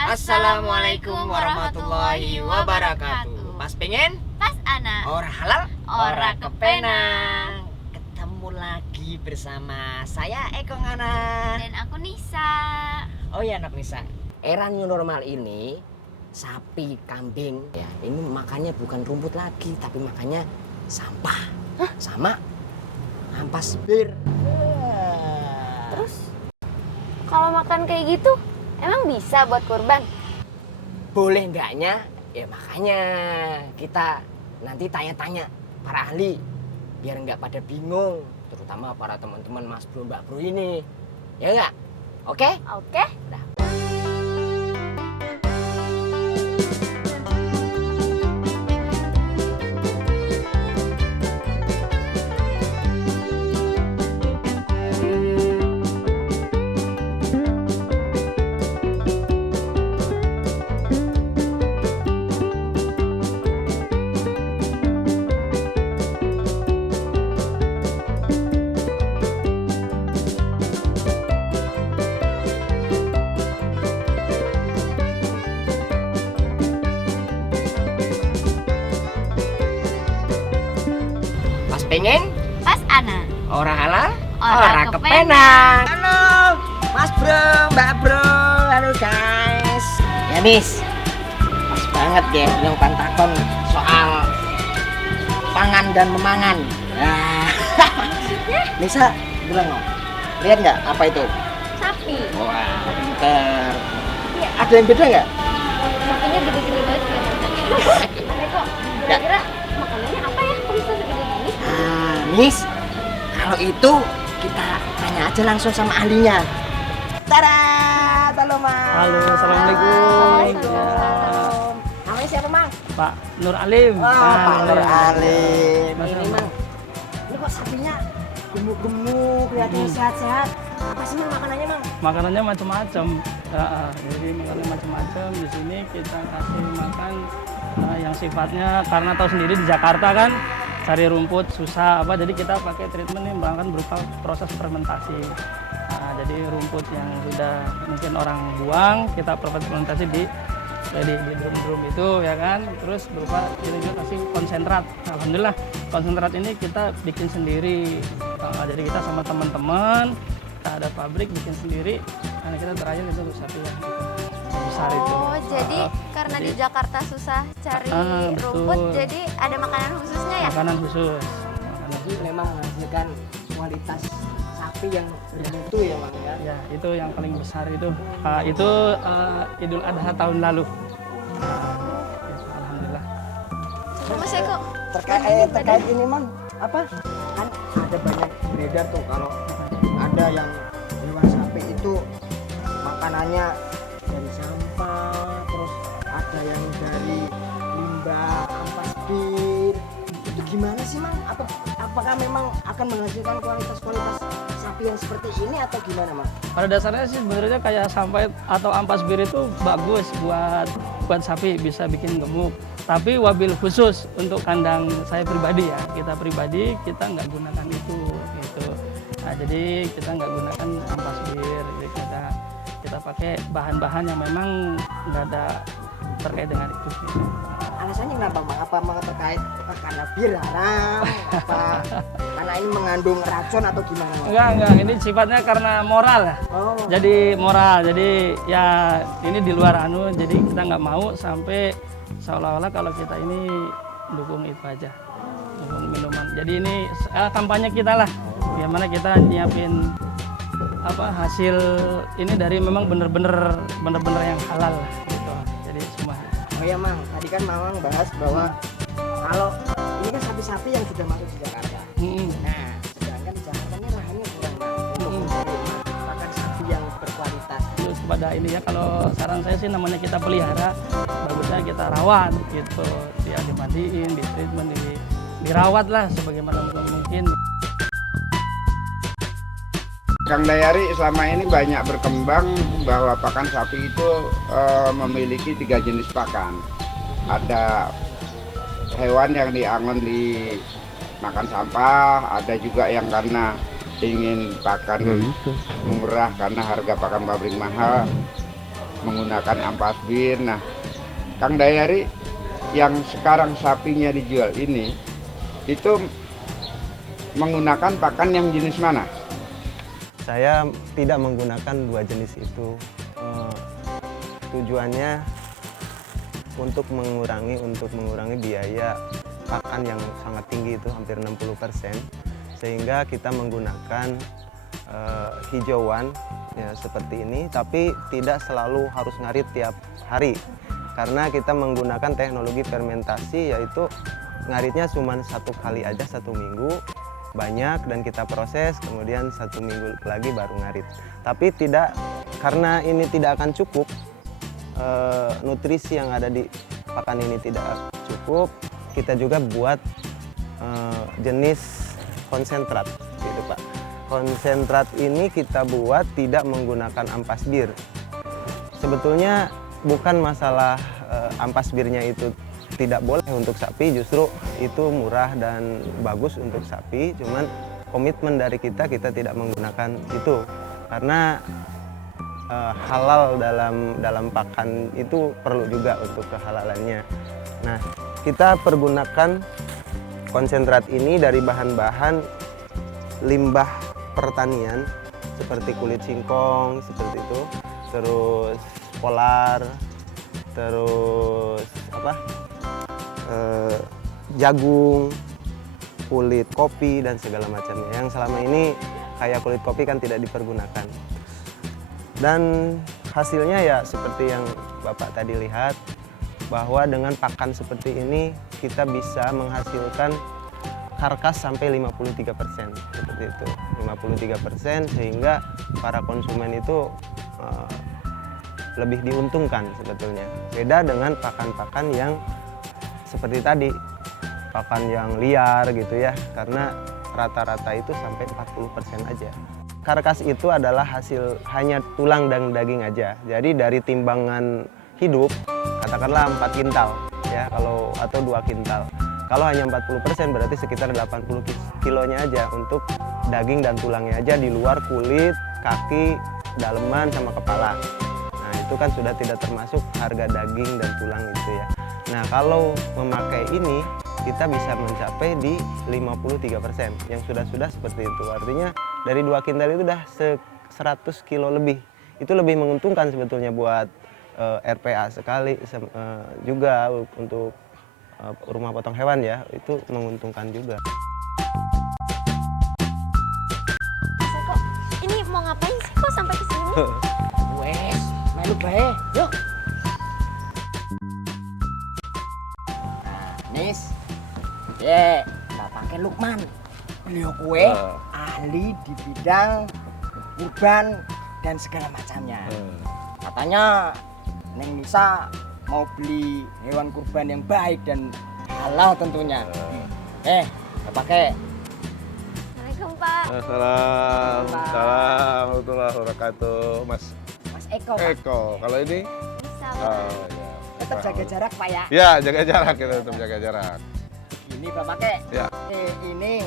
Assalamualaikum warahmatullahi wabarakatuh. Pas pengen? Pas ana. Ora halal? Ora kepenang. Ketemu lagi bersama saya Eko Ngana. Dan aku Nisa. Oh ya anak Nisa. Era new normal ini sapi, kambing ya, ini makannya bukan rumput lagi, tapi makannya sampah. Sama ampas bir. Terus kalau makan kayak gitu emang bisa buat kurban? Boleh enggaknya? Ya makanya kita nanti tanya-tanya para ahli biar nggak pada bingung, terutama para teman-teman Mas Bro Mbak Bro ini. Ya enggak? Oke? Oke. Udah. Pengen? Pas ana. Ora halal? Ora kepenang. Halo Mas Bro, Mbak Bro. Halo guys. Ya Miss, pas banget ya yang takon soal pangan dan memangan. Nah, Nisa bilang nggak? Lihat nggak apa itu? Sapi. Wah, pinter. Ada yang beda nggak? Sapinya gede-gede banget ya. Ada kok. Kira-kira makanannya apa ya? Kok bisa segede gini? Miss, kalau itu kita tanya aja langsung sama ahlinya. Tada, halo Mas. Halo, assalamualaikum. Waalaikumsalam. Namanya siapa Mang? Pak Nur Alim. Pak Nur Alim. Mas Ini Nur. Mang, ini kok sapinya gemuk-gemuk, kelihatannya sehat-sehat. Apa sih Mang makanannya Mang? Makanannya macam-macam. Jadi makanannya macam-macam. Di sini kita kasih makan yang sifatnya, karena tahu sendiri di Jakarta kan cari rumput susah apa, jadi kita pakai treatment yang bahkan berupa proses fermentasi. Jadi rumput yang sudah mungkin orang buang kita fermentasi di drum-drum itu ya kan, terus berupa kita juga kasih konsentrat. Alhamdulillah konsentrat ini kita bikin sendiri. Jadi kita sama teman-teman, kita ada pabrik bikin sendiri, karena kita terakhir itu sapi yang besar itu. Oh, jadi karena di Jakarta susah cari betul. rumput, jadi ada makanan khususnya ya? Makanan khusus. Jadi memang menghasilkan kualitas sapi yang bermutu ya Mang ya. Ya, itu yang paling besar itu. Itu Idul Adha tahun lalu. Alhamdulillah. Mas Eko. Terkait ini Mang, apa? Kan ada banyak beredar tuh kalau ada yang hewan sapi itu makanannya dari sampah, terus ada yang dari limbah ampas bir. Itu gimana sih Mang? Apakah memang akan menghasilkan kualitas sapi yang seperti ini atau gimana Mang? Pada dasarnya sih sebenarnya kayak sampah atau ampas bir itu bagus buat sapi, bisa bikin gemuk. Tapi wabil khusus untuk kandang saya pribadi ya, kita pribadi kita nggak gunakan itu gitu. Nah, jadi kita nggak gunakan ampas bir, jadi kita pakai bahan-bahan yang memang nggak ada terkait dengan itu gitu. Alasannya kenapa Mang? Apa Mang terkait karena bir haram? Apa karena ini mengandung racun atau gimana Mang? Enggak, ini sifatnya karena moral ya. Oh. Jadi moral, jadi ya ini di luar jadi kita nggak mau sampai seolah-olah kalau kita ini dukung itu aja, dukung minuman. Jadi ini kampanye kita lah, gimana kita nyiapin hasil ini dari memang bener-bener yang halal lah gitu. Jadi semua. Oh ya Mang, tadi kan Mamang bahas bahwa kalau ini kan sapi-sapi yang sudah masuk di Jakarta. Nah, sedangkan di Jakarta ini lahannya kurang Mang untuk mencari makan sapi yang berkualitas. Terus kepada ini ya, kalau saran saya sih namanya kita pelihara, bagusnya kita rawat gitu, ya dimandiin, di treatment, dirawat lah sebagaimana mungkin. Kang Dayari selama ini banyak berkembang bahwa pakan sapi itu memiliki 3 jenis pakan. Ada hewan yang diangon di makan sampah, ada juga yang karena ingin pakan murah karena harga pakan pabrik mahal. menggunakan ampas bir. Nah, Kang Dayari, yang sekarang sapinya dijual ini itu menggunakan pakan yang jenis mana? Saya tidak menggunakan dua jenis itu. Tujuannya untuk mengurangi biaya pakan yang sangat tinggi, itu hampir 60%, sehingga kita menggunakan hijauan ya seperti ini, tapi tidak selalu harus ngarit tiap hari karena kita menggunakan teknologi fermentasi, yaitu ngaritnya cuma 1 kali aja 1 minggu banyak, dan kita proses kemudian 1 minggu lagi baru ngarit. Tapi tidak, karena ini tidak akan cukup, nutrisi yang ada di pakan ini tidak cukup, kita juga buat jenis konsentrat gitu Pak. Konsentrat ini kita buat tidak menggunakan ampas bir. Sebetulnya bukan masalah ampas birnya itu tidak boleh untuk sapi, justru itu murah dan bagus untuk sapi, cuman komitmen dari kita tidak menggunakan itu karena halal dalam pakan itu perlu juga untuk kehalalannya. Nah, kita pergunakan konsentrat ini dari bahan-bahan limbah pertanian seperti kulit singkong seperti itu, terus polar, terus jagung, kulit kopi dan segala macamnya. Yang selama ini kayak kulit kopi kan tidak dipergunakan. Dan hasilnya ya seperti yang Bapak tadi lihat, bahwa dengan pakan seperti ini kita bisa menghasilkan karkas sampai 53% seperti itu, 53%, sehingga para konsumen itu lebih diuntungkan sebetulnya. Beda dengan pakan-pakan yang seperti tadi, pakan yang liar gitu ya, karena rata-rata itu sampai 40% aja. Karkas itu adalah hasil hanya tulang dan daging aja. Jadi dari timbangan hidup katakanlah 4 kintal ya, atau 2 kintal. Kalau hanya 40% berarti sekitar 80 kilonya aja untuk daging dan tulangnya aja, di luar kulit, kaki, daleman sama kepala. Nah, itu kan sudah tidak termasuk harga daging dan tulang itu ya. Nah, kalau memakai ini kita bisa mencapai di 53% yang sudah seperti itu. Artinya dari 2 kintal itu udah 100 kilo lebih. Itu lebih menguntungkan sebetulnya buat RPA sekali, juga untuk rumah potong hewan ya, itu menguntungkan juga. Mas Eko, ini mau ngapain sih kok sampai ke sini? Wes, melu bae, yuk. Nah, Nis. Bapaknya Lukman. Beliau kue ahli di bidang kurban dan segala macamnya. Katanya Neng Nisa mau beli hewan kurban yang baik dan halal tentunya. Bapaknya. Assalamualaikum Pak. Assalamualaikum warahmatullahi wabarakatuh. Mas Eko. Pak. Eko, kalau ini Bisa. ya. Tetap jaga jarak Pak ya. Ya, jaga jarak, kita tetap jaga jarak. Ini bapaknya. Ya. Ini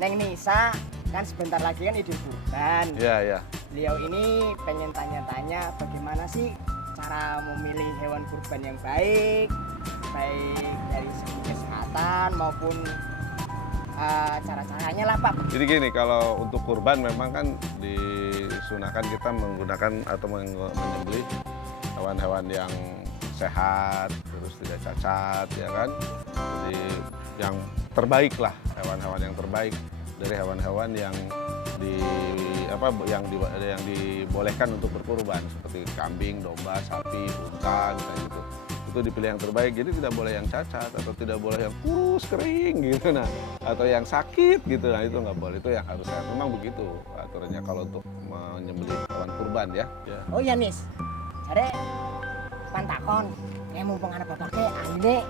Neng Nisa kan sebentar lagi kan Idul Kurban. Ya. Beliau ini pengen tanya-tanya bagaimana sih cara memilih hewan kurban yang baik dari segi kesehatan maupun cara-caranya lah Pak. Jadi gini, kalau untuk kurban memang kan disunahkan kita menggunakan atau menyembelih hewan-hewan yang sehat, terus tidak cacat, ya kan. Jadi yang terbaik lah, hewan-hewan yang terbaik dari hewan-hewan yang dibolehkan untuk berkurban, seperti kambing, domba, sapi, unta gitu. Itu dipilih yang terbaik. Jadi tidak boleh yang cacat atau tidak boleh yang kurus kering gitu, nah, atau yang sakit gitu. Nah, itu nggak boleh, itu yang harus sehat. Memang begitu aturannya kalau untuk menyembelih hewan kurban ya. Oh iya Nis, cari pantakon, mumpung anak bapaknya ahli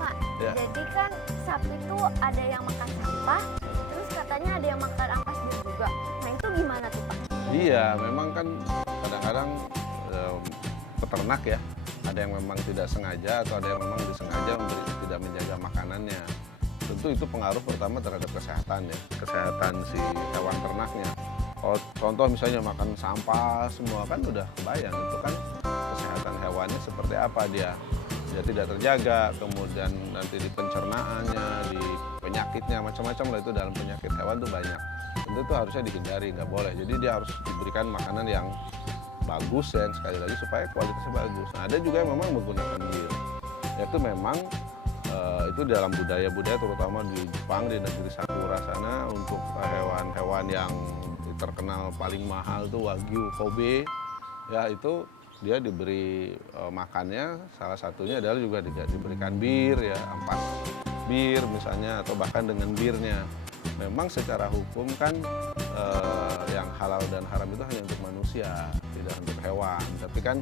Pak, Ya. jadi kan sapi itu ada yang makan sampah, terus katanya ada yang makan ampas bir juga. Nah itu gimana tuh Pak? Iya, memang kan kadang-kadang peternak ya, ada yang memang tidak sengaja atau ada yang memang disengaja tidak menjaga makanannya. Tentu itu pengaruh pertama terhadap kesehatan ya, kesehatan si hewan ternaknya. Kalau contoh misalnya makan sampah semua kan udah kebayang itu kan kesehatan hewannya seperti apa dia tidak terjaga, kemudian nanti di pencernaannya, di penyakitnya macam-macam lah, itu dalam penyakit hewan tuh banyak. Tentu itu harusnya dihindari, nggak boleh. Jadi dia harus diberikan makanan yang bagus ya, sekali lagi supaya kualitasnya bagus. Nah, ada juga yang memang menggunakan bir, yaitu memang itu dalam budaya-budaya terutama di Jepang, di negeri Sakura sana, untuk hewan-hewan yang terkenal paling mahal tuh Wagyu Kobe ya, itu dia diberi makannya salah satunya adalah juga diberikan bir ya, ampas bir misalnya, atau bahkan dengan birnya. Memang secara hukum kan yang halal dan haram itu hanya untuk manusia, tidak untuk hewan. Tapi kan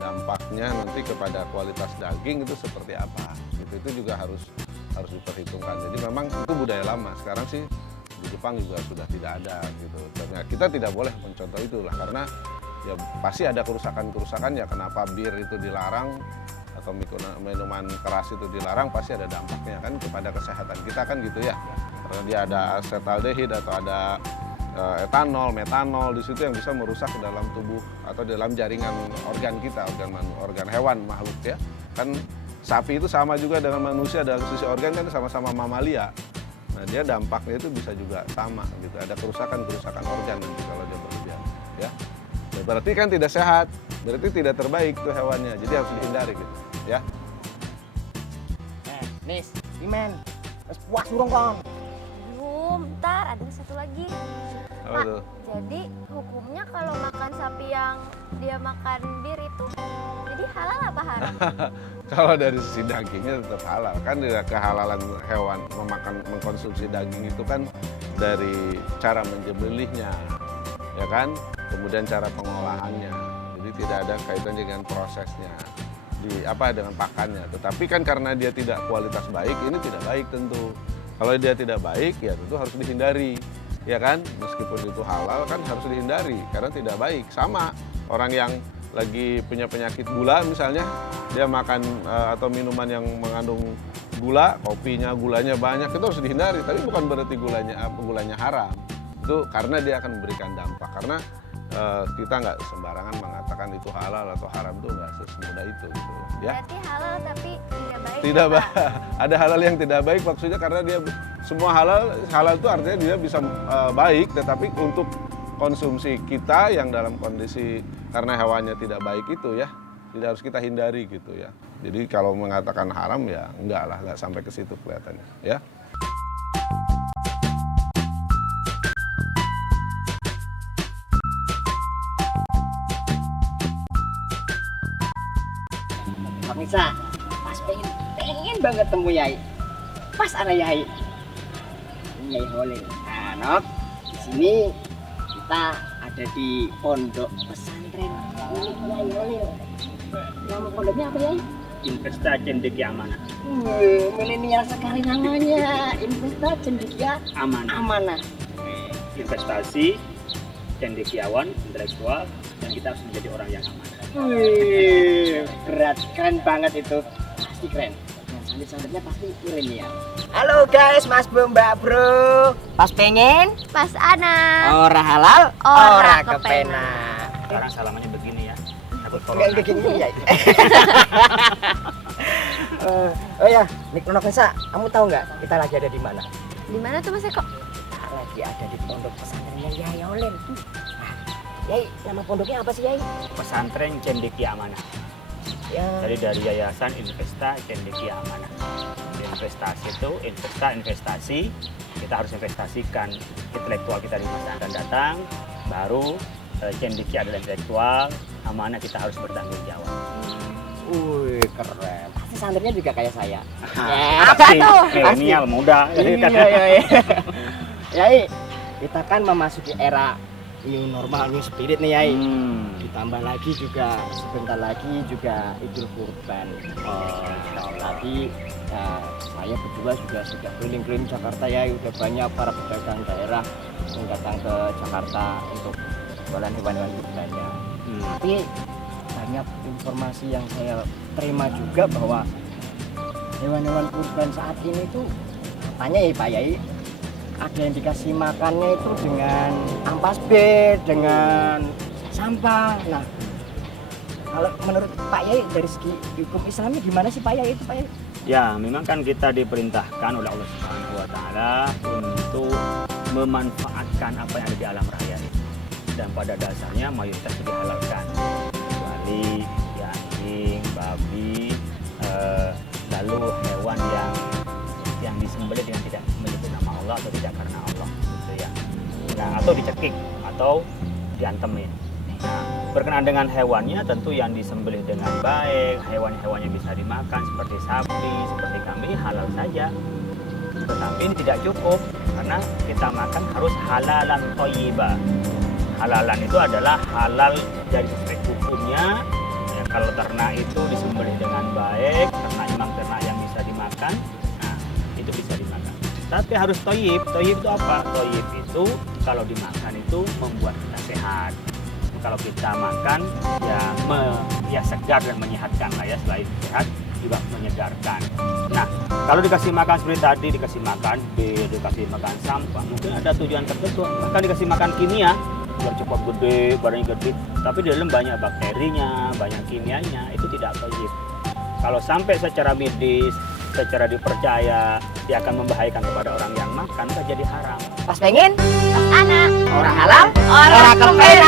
dampaknya nanti kepada kualitas daging itu seperti apa, gitu, itu juga harus diperhitungkan. Jadi memang itu budaya lama. Sekarang sih di Jepang juga sudah tidak ada gitu. Dan kita tidak boleh mencontoh itulah, karena ya pasti ada kerusakan-kerusakan ya. Kenapa bir itu dilarang atau minuman keras itu dilarang, pasti ada dampaknya kan kepada kesehatan kita kan gitu ya. Karena dia ada asetaldehid atau ada etanol, metanol di situ yang bisa merusak ke dalam tubuh atau dalam jaringan organ kita, organ hewan makhluk ya. Kan sapi itu sama juga dengan manusia dalam sisi organ kan sama-sama mamalia. Nah, dia dampaknya itu bisa juga sama gitu. Ada kerusakan organ nanti kalau dia berlebihan ya. Berarti kan tidak sehat, berarti tidak terbaik tuh hewannya. Jadi harus dihindari gitu ya. Nis, Imen, wes puas urung kon. Belum, ntar ada satu lagi. Apa Pak, tuh? jadi hukumnya kalau makan sapi yang dia makan bir itu jadi halal apa haram? Kalau dari sisi dagingnya tetap halal kan. Kehalalan hewan mengkonsumsi daging itu kan dari cara menjembelihnya ya kan, kemudian cara pengolahannya. Jadi tidak ada kaitannya dengan prosesnya dengan pakannya. Tetapi kan karena dia tidak kualitas baik, ini tidak baik tentu. Kalau dia tidak baik ya tentu harus dihindari ya kan, meskipun itu halal kan harus dihindari karena tidak baik. Sama orang yang lagi punya penyakit gula misalnya, dia makan atau minuman yang mengandung gula, kopinya gulanya banyak, itu harus dihindari. Tapi bukan berarti gulanya haram. Itu karena dia akan memberikan dampak. Karena kita nggak sembarangan mengatakan itu halal atau haram, itu nggak semudah itu gitu ya. Berarti halal tapi tidak baik. Tidak ya, Pak? ada halal yang tidak baik, maksudnya karena dia semua halal itu artinya dia bisa baik, tetapi untuk konsumsi kita yang dalam kondisi karena hewannya tidak baik itu ya, tidak harus kita hindari gitu ya. Jadi kalau mengatakan haram ya enggak lah, enggak sampai ke situ kelihatannya ya. Pak Nisa, pas pengen banget temu Yai. Pas ada Yai. Ini Yai Holil. Nah, Nok, di sini kita ada di pondok pesantren Yai Holil. Nama pondoknya apa Yai? Investa Cendekia Amanah. Milenial sekali namanya. Investa Cendekia Amanah. Amanah. Investasi, cendekiawan, intelektual, dan kita harus menjadi orang yang amanah. Berat, keren banget itu. Pasti keren. Nah, santri-santrinya pasti milenial. Halo guys, Mas Bro, Mbak Bro. Pas pengen, Pas Ana. ora halal, Ora ora kepena. Sekarang salamannya begini ya. Takut Enggak corona. begini ya. Oh ya, Nok Nisa, kamu tahu nggak kita lagi ada di mana? Di mana tuh Mas Eko? Kita lagi ada di pondok pesantrennya Yai Holil. Nah, Yai, nama pondoknya apa sih Yai? Pesantren Cendekia Amanah. Ya, Jadi dari Yayasan Investa Cendekia Amanah. Investasi itu investasi, kita harus investasikan intelektual kita di masa akan datang. Baru cendekia adalah intelektual, amanah kita harus bertanggung jawab. wih keren. Pasti santrinya juga kayak saya. Apa tuh? Milenial muda. Iya. Yai, kita kan memasuki era new normal, new spirit nih Yai. Ditambah lagi juga sebentar lagi juga Idul Kurban. Tadi saya berdua juga sudah keliling-keliling Jakarta ya, udah banyak para pedagang daerah yang datang ke Jakarta untuk jualan hewan-hewan kurbannya. Tapi banyak informasi yang saya terima juga bahwa hewan-hewan kurban saat ini tuh katanya ya Pak Yai ada yang dikasih makannya itu dengan ampas bed, dengan sampah. Nah, kalau menurut Pak Yai dari segi hukum Islamnya gimana sih Pak Yai itu Pak Yai? Ya, memang kan kita diperintahkan oleh Allah Subhanahu wa taala untuk memanfaatkan apa yang ada di alam raya ini. Dan pada dasarnya mayoritas dihalalkan. Kecuali ya anjing, babi, lalu hewan yang disembelih dengan tidak menyebut nama Allah atau tidak karena Allah gitu ya. Nah, atau dicekik atau diantemin. Nah, berkenaan dengan hewannya tentu yang disembelih dengan baik, hewan-hewan yang bisa dimakan seperti sapi, seperti kambing halal saja. Tetapi ini tidak cukup karena kita makan harus halalan thayyibah. Halalan itu adalah halal dari aspek hukumnya. Ya, kalau ternak itu disembelih dengan baik, ternak yang bisa dimakan, nah itu bisa dimakan. Tapi harus thayyib. Thayyib itu apa? Thayyib itu kalau dimakan itu membuat kita sehat. Kalau kita makan ya segar dan menyehatkan lah ya, selain sehat juga menyegarkan. Nah, kalau dikasih makan seperti tadi, dikasih makan dikasih makan sampah, mungkin ada tujuan tertentu. Bahkan dikasih makan kimia biar cepat gede, badannya gede, tapi di dalam banyak bakterinya, banyak kimianya, itu tidak thayyib. Kalau sampai secara medis, secara dipercaya dia akan membahayakan kepada orang yang makan, itu jadi haram. Pas pengen, pas anak, orang halal, orang kempena.